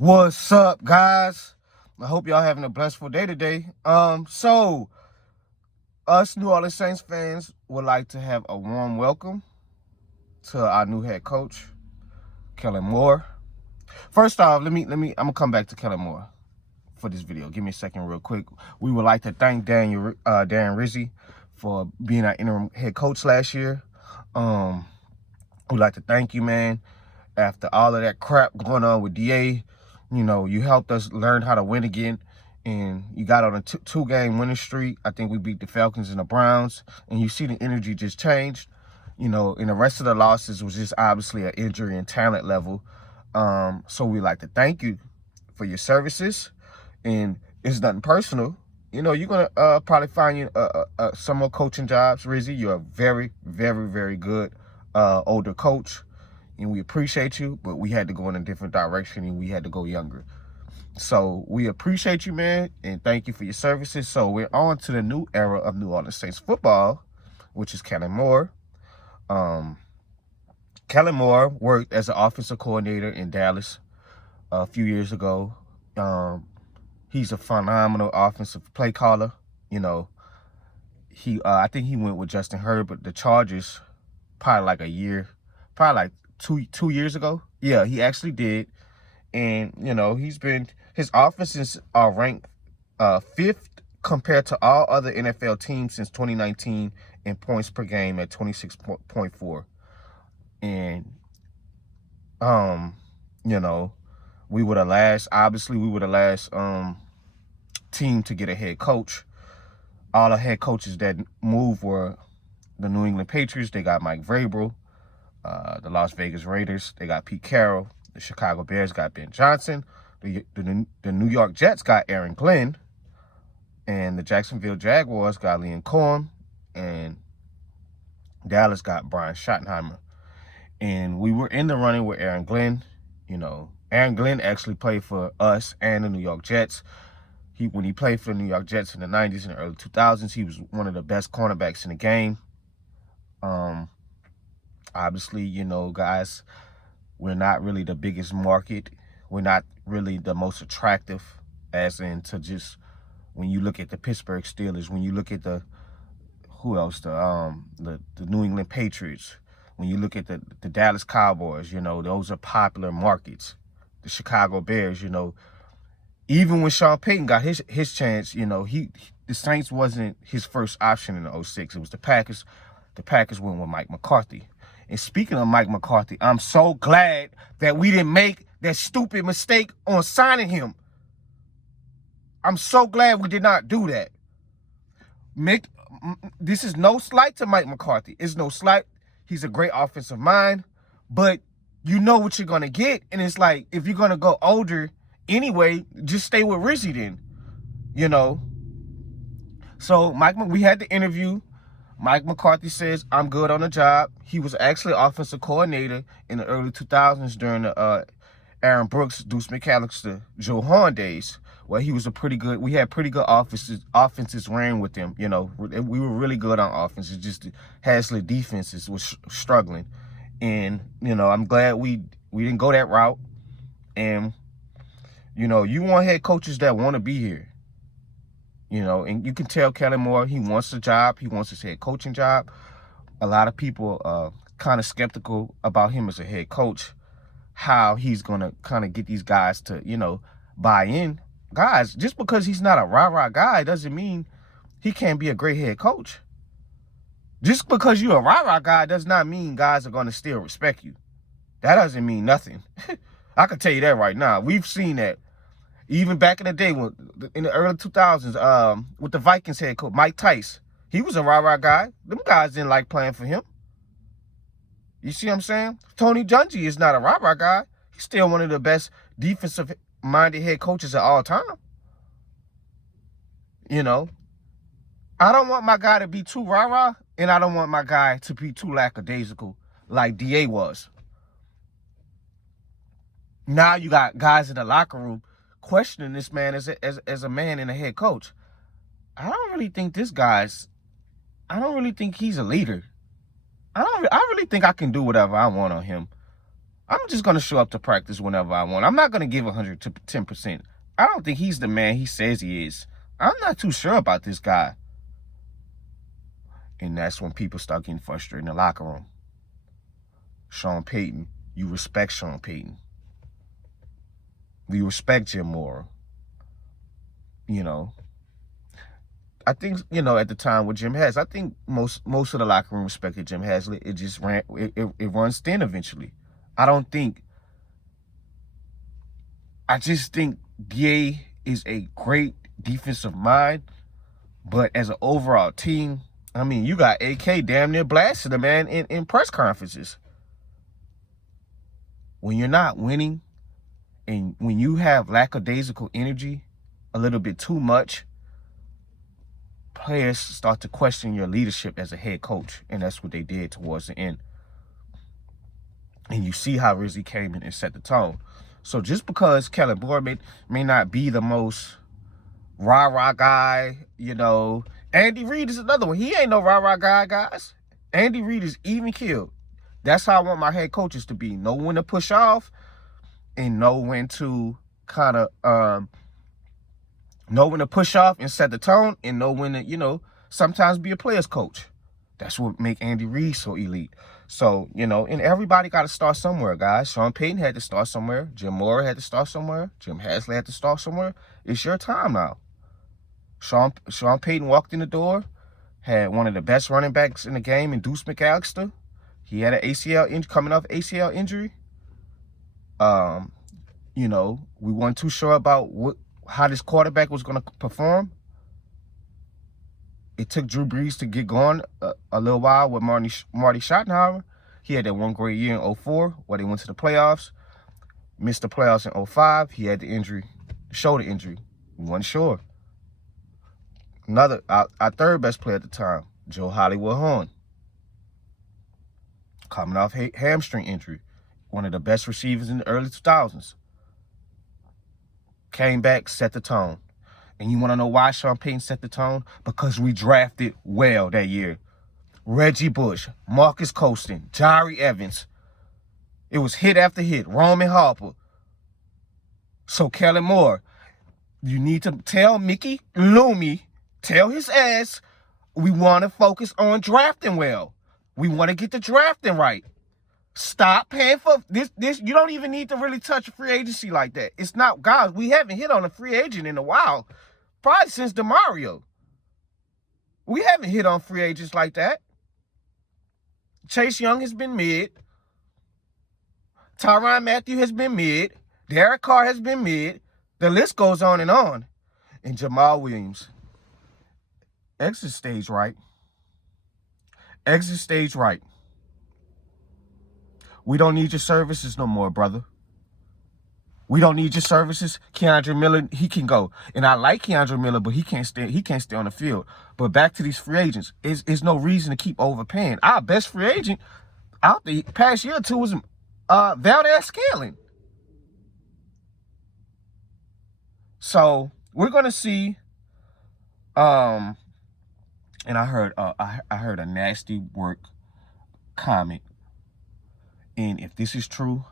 What's up, guys? I hope y'all having a blissful day today. So us New Orleans Saints fans would like to have a warm welcome to our new head coach, Kellen Moore. First off, I'm gonna come back to Kellen Moore for this video. Give me a second real quick. We would like to thank Darren Rizzi for being our interim head coach last year. We'd like to thank you, man. After all of that crap going on with DA, you helped us learn how to win again, and you got on a two-game winning streak. I think we beat the Falcons and the Browns, and you see the energy just changed. And the rest of the losses was just obviously an injury and talent level. So we'd like to thank you for your services, and it's nothing personal. You're going to probably find you some more coaching jobs, Rizzy. You're a very, very, very good older coach, and we appreciate you, but we had to go in a different direction, and we had to go younger. So we appreciate you, man, and thank you for your services. So we're on to the new era of New Orleans Saints football, which is Kellen Moore. Kellen Moore worked as an offensive coordinator in Dallas a few years ago. He's a phenomenal offensive play caller. I think he went with Justin Herbert, the Chargers, probably like 2 years ago. Yeah, he actually did. And, his offenses are ranked 5th compared to all other NFL teams since 2019 in points per game at 26.4. And, we were the last team to get a head coach. All the head coaches that moved were the New England Patriots. They got Mike Vrabel. The Las Vegas Raiders, they got Pete Carroll. The Chicago Bears got Ben Johnson. The New York Jets got Aaron Glenn. And the Jacksonville Jaguars got Liam Cohen. And Dallas got Brian Schottenheimer. And we were in the running with Aaron Glenn. Aaron Glenn actually played for us and the New York Jets. When he played for the New York Jets in the 90s and the early 2000s, he was one of the best cornerbacks in the game. Obviously, guys, we're not really the biggest market. We're not really the most attractive, as in to just when you look at the Pittsburgh Steelers, when you look at the New England Patriots, when you look at the Dallas Cowboys, those are popular markets. The Chicago Bears, even when Sean Payton got his chance, the Saints wasn't his first option in the 06. It was the Packers. The Packers went with Mike McCarthy. And speaking of Mike McCarthy, I'm so glad that we didn't make that stupid mistake on signing him. I'm so glad we did not do that. This is no slight to Mike McCarthy. It's no slight. He's a great offensive mind, but you know what you're going to get. And it's like, if you're going to go older anyway, just stay with Rizzy then, So we had the interview. Mike McCarthy says, I'm good on the job. He was actually offensive coordinator in the early 2000s during the Aaron Brooks, Deuce McAllister, Joe Horn days, where we had pretty good offenses ran with them. We were really good on offense. It's just the Haslett defenses was struggling. And, I'm glad we didn't go that route. And, you want head coaches that want to be here. And you can tell Kellen Moore, he wants a job. He wants his head coaching job. A lot of people are kind of skeptical about him as a head coach, how he's going to kind of get these guys to, buy in. Guys, just because he's not a rah-rah guy doesn't mean he can't be a great head coach. Just because you're a rah-rah guy does not mean guys are going to still respect you. That doesn't mean nothing. I can tell you that right now. We've seen that. Even back in the day, in the early 2000s, with the Vikings head coach, Mike Tice, he was a rah-rah guy. Them guys didn't like playing for him. You see what I'm saying? Tony Dungy is not a rah-rah guy. He's still one of the best defensive-minded head coaches of all time. I don't want my guy to be too rah-rah, and I don't want my guy to be too lackadaisical like DA was. Now you got guys in the locker room questioning this man as a man and a head coach. I don't really think he's a leader. I really think I can do whatever I want on him. I'm just going to show up to practice whenever I want. I'm not going to give 110%. I don't think he's the man he says he is. I'm not too sure about this guy. And that's when people start getting frustrated in the locker room. Sean Payton, you respect Sean Payton. We respect Jim Moore. You know, I think, you know, at the time with Jim Haslett, I think most of the locker room respected Jim Haslett. It just it runs thin eventually. I just think Gay is a great defensive mind, but as an overall team, I mean, you got AK damn near blasting the man in press conferences. When you're not winning and when you have lackadaisical energy a little bit too much, players start to question your leadership as a head coach, and that's what they did towards the end. And you see how Rizzy came in and set the tone. So just because Kellen Moore may not be the most rah-rah guy, you know, Andy Reid is another one. He ain't no rah-rah guy, guys. Andy Reid is even killed. That's how I want my head coaches to be. Know when to push off and know when to kind of know when to push off and set the tone, and know when to, you know, sometimes be a player's coach. That's what make Andy Reid so elite. So, you know, and everybody got to start somewhere, guys. Sean Payton had to start somewhere. Jim Moore had to start somewhere. Jim Haslett had to start somewhere. It's your time now. Sean Payton walked in the door, had one of the best running backs in the game in Deuce McAllister. He had an ACL coming off ACL injury. You know, we weren't too sure about how this quarterback was going to perform. It took Drew Brees to get going a little while with Marty Schottenhauer. He had that one great year in 2004 where they went to the playoffs. Missed the playoffs in 2005. He had the injury, shoulder injury. We weren't sure. Our third best player at the time, Joe Hollywood Horn, coming off hamstring injury. One of the best receivers in the early 2000s. Came back, set the tone. And you want to know why Sean Payton set the tone? Because we drafted well that year. Reggie Bush, Marcus Colston, Jari Evans. It was hit after hit. Roman Harper. So Kellen Moore, you need to tell Mickey Loomy, tell his ass, we want to focus on drafting well. We want to get the drafting right. Stop paying for this. You don't even need to really touch free agency like that. It's not, guys, we haven't hit on a free agent in a while. Probably since DeMario. We haven't hit on free agents like that. Chase Young has been mid. Tyrann Mathieu has been mid. Derek Carr has been mid. The list goes on. And Jamal Williams. Exit stage right. Exit stage right. We don't need your services no more, brother. We don't need your services. Keandre Miller, he can go. And I like Keandre Miller, but he can't stay on the field. But back to these free agents. Is no reason to keep overpaying. Our best free agent out the past year or two was Valdez-Scantling. So we're gonna see. And I heard a nasty work comment. And if this is true,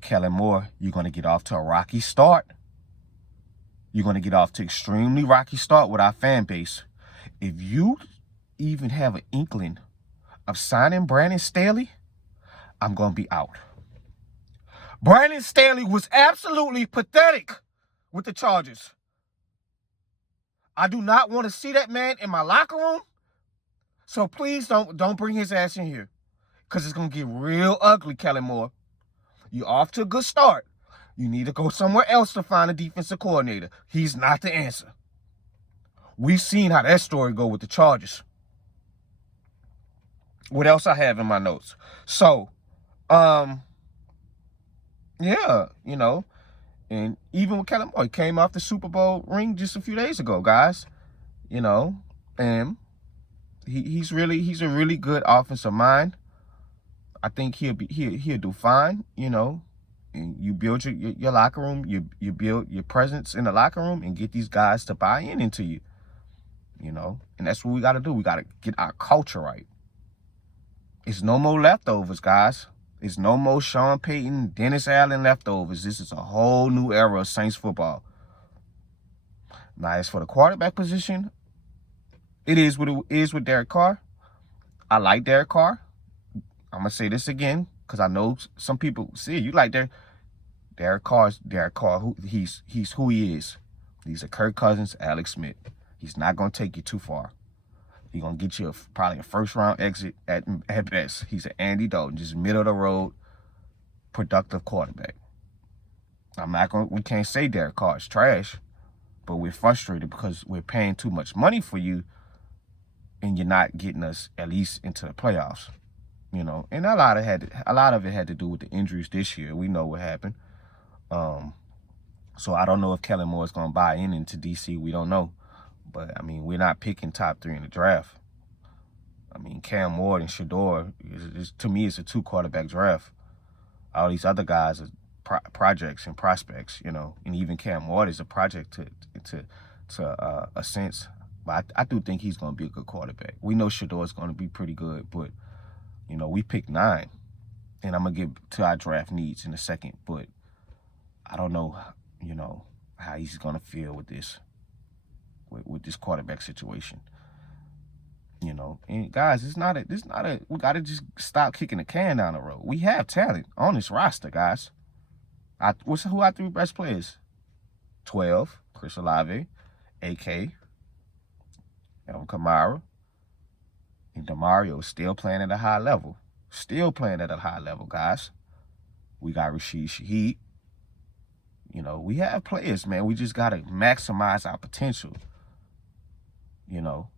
Kellen Moore, you're going to get off to a rocky start. You're going to get off to an extremely rocky start with our fan base. If you even have an inkling of signing Brandon Staley, I'm going to be out. Brandon Staley was absolutely pathetic with the Chargers. I do not want to see that man in my locker room. So please don't bring his ass in here. Because it's going to get real ugly, Kellen Moore. You're off to a good start. You need to go somewhere else to find a defensive coordinator. He's not the answer. We've seen how that story go with the Chargers. What else I have in my notes? So, yeah, you know, and even with Kellen Moore, he came off the Super Bowl ring just a few days ago, guys. You know, and he's a really good offensive mind. I think he'll do fine, you know. And you build your locker room, you build your presence in the locker room and get these guys to buy into you, you know. And that's what we got to do. We got to get our culture right. It's no more leftovers, guys. It's no more Sean Payton, Dennis Allen leftovers. This is a whole new era of Saints football. Now, as for the quarterback position, it is what it is with Derek Carr. I like Derek Carr. I'm going to say this again because I know some people see it. You like Derek Carr's Derek Carr. He's who he is. He's a Kirk Cousins, Alex Smith. He's not going to take you too far. He's going to get you probably a first-round exit at best. He's an Andy Dalton, just middle-of-the-road, productive quarterback. We can't say Derek Carr is trash, but we're frustrated because we're paying too much money for you and you're not getting us at least into the playoffs. You know, and a lot of it had to do with the injuries this year. We know what happened. So I don't know if Kellen Moore is going to buy into DC. We don't know. But, I mean, we're not picking top 3 in the draft. I mean, Cam Moore and Shador, to me, it's a 2-quarterback draft. All these other guys are projects and prospects, you know, and even Cam Moore is a project to a sense. But I do think he's going to be a good quarterback. We know Shador is going to be pretty good, but, you know, we picked 9. And I'm going to get to our draft needs in a second. But I don't know, you know, how he's going to feel with this. With this quarterback situation, you know, and guys, we got to just stop kicking the can down the road. We have talent on this roster, guys. Who our 3 best players? 12, Chris Olave, AK, Alvin Kamara, and DeMario is still playing at a high level. Still playing at a high level, guys. We got Rashid Shaheed. You know, we have players, man. We just got to maximize our potential. You know,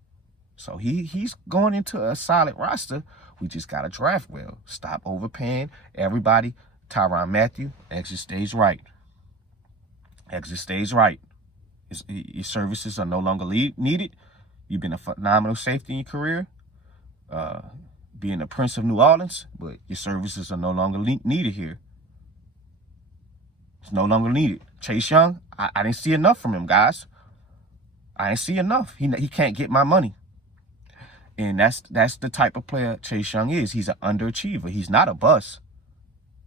so he's going into a solid roster. We just got to draft well. Stop overpaying everybody. Tyrann Mathieu, exit stage right. Exit stage right. Your services are no longer needed. You've been a phenomenal safety in your career, being the Prince of New Orleans, but your services are no longer needed here. It's no longer needed. Chase Young, I didn't see enough from him, guys. I didn't see enough. He can't get my money. And that's the type of player Chase Young is. He's an underachiever. He's not a bust.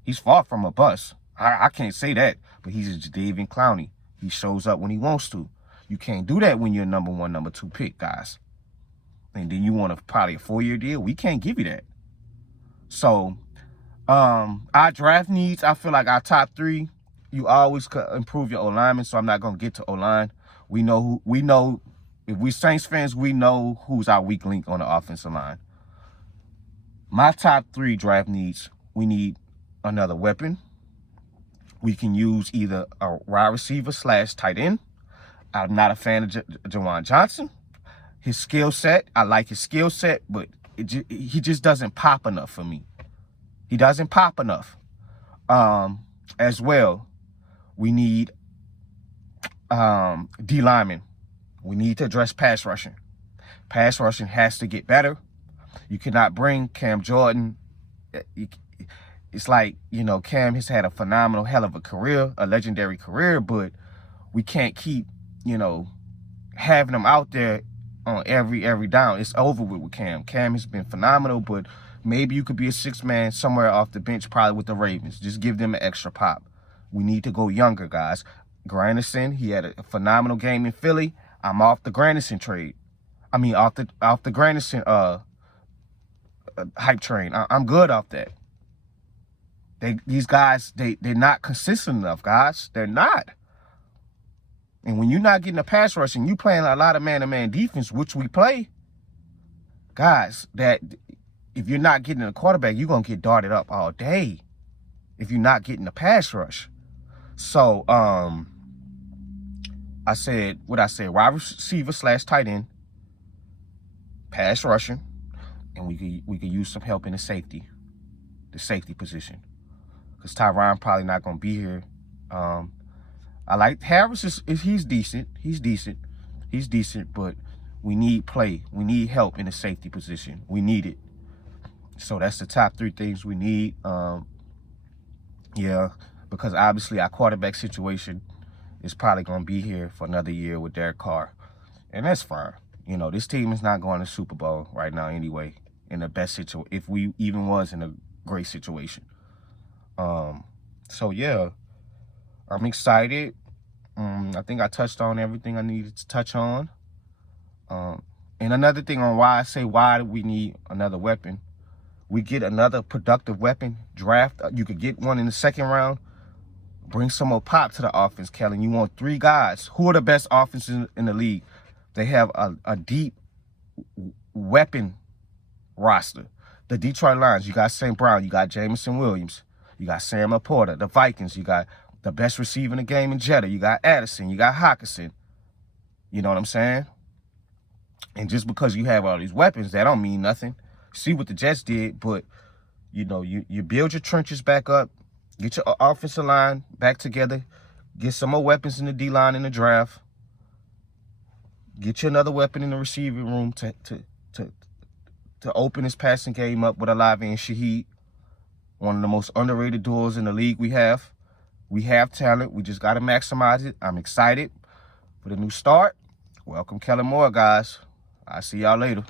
He's far from a bust. I can't say that, but he's a Jadeveon Clowney. He shows up when he wants to. You can't do that when you're number 1, number 2 pick, guys. And then you want probably a 4-year deal. We can't give you that. So our draft needs, I feel like our top 3, you always could improve your O-lineman, so I'm not going to get to O-line. We know if we Saints fans, we know who's our weak link on the offensive line. My top 3 draft needs, we need another weapon. We can use either a wide receiver / tight end. I'm not a fan of Jawan Johnson. His skill set, I like his skill set, but he just doesn't pop enough for me. He doesn't pop enough. As well, we need D linemen. We need to address pass rushing. Pass rushing has to get better. You cannot bring Cam Jordan. It's like, you know, Cam has had a phenomenal hell of a career, a legendary career, but we can't keep, you know, having him out there on every down. It's over with Cam. Cam has been phenomenal, but maybe you could be a 6-man somewhere off the bench, probably with the Ravens. Just give them an extra pop. We need to go younger, guys. Granderson, he had a phenomenal game in Philly. I'm off the Granderson trade. I mean, off the Granderson hype train. I'm good off that. These guys, they're not consistent enough, guys. They're not. And when you're not getting a pass rush and you playing a lot of man-to-man defense, which we play, guys, that if you're not getting a quarterback, you're going to get darted up all day if you're not getting a pass rush. So, I said, wide receiver / tight end, pass rushing, and we could use some help in the safety position. Because Tyrann probably not going to be here. I like Harris. He's decent. He's decent, but we need play. We need help in the safety position. We need it. So that's the top 3 things we need. Yeah, because obviously our quarterback situation is probably going to be here for another year with Derek Carr. And that's fine. You know, this team is not going to Super Bowl right now anyway, in the best situation, if we even was in a great situation. So yeah, I'm excited. I think I touched on everything I needed to touch on. And another thing on why I say why do we need another weapon. We get another productive weapon draft. You could get one in the second round. Bring some more pop to the offense, Kellen. You want 3 guys. Who are the best offenses in the league? They have a deep weapon roster. The Detroit Lions, you got St. Brown, you got Jamison Williams, you got Sam Laporta. The Vikings, you got the best receiver in the game in Jetta. You got Addison, you got Hockenson. You know what I'm saying? And just because you have all these weapons, that don't mean nothing. See what the Jets did, but you know, you build your trenches back up, get your offensive line back together, get some more weapons in the D-line in the draft, get you another weapon in the receiving room to open his passing game up with Olave and Shaheed, one of the most underrated duos in the league we have. We have talent. We just got to maximize it. I'm excited for the new start. Welcome, Kellen Moore, guys. I'll see y'all later.